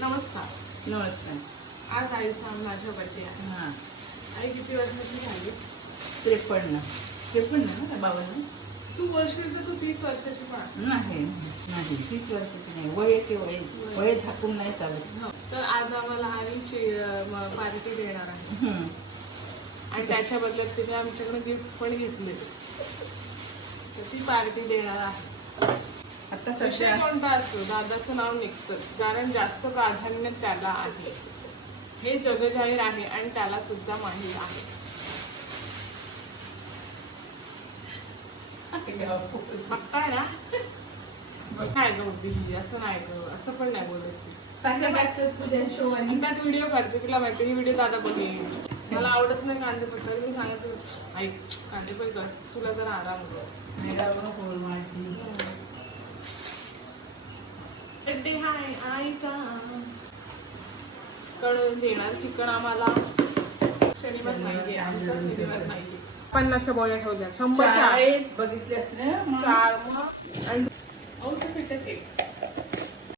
नमस्कार. नमस्कार. आज आईचा माझ्या बर्थडे आहे. हां. आई किती वर्षाची झाली? 53. 53 ना का 52? तू वर्षाचं तू 30 वर्षाची पण नाही नाही 30 वर्षाची नाही. वय ते वय वय झाकून नाही चालत. तर आज आम्हाला आईची पार्टी देणार आहे हम्म. आणि त्याच्या बदल्यात तिने आमच्याकडे गिफ्ट पण घेतले. तर ती पार्टी देणार आहे. आता विषय सध्या कोणता असतो दादाचं नाव निघतंच, कारण जास्त प्राधान्य त्याला आहे. हे जगजाहीर आहे आणि त्याला सुद्धा माहीत आहे. बघताय ना? काय गं उभी, असं नाही गं, असं पण नाही बोलत ती. तुझ्या शो आणि त्यात व्हिडिओ काढते, तिला माहिती ही व्हिडिओ दादा बघेल. मला आवडत नाही कांदे पटकन, मी सांगते ऐक कांदे पण कर, तुला जरा आराम कर. बर्थडे हाय आईचा. कळून देणार चिकन आम्हाला शनिवार माहिती आहे, आमचा शनिवार माहिती. 50च्या बोळ्या ठेवल्या, 100च्या बघितले असले 4 मग आणि पिठं केक.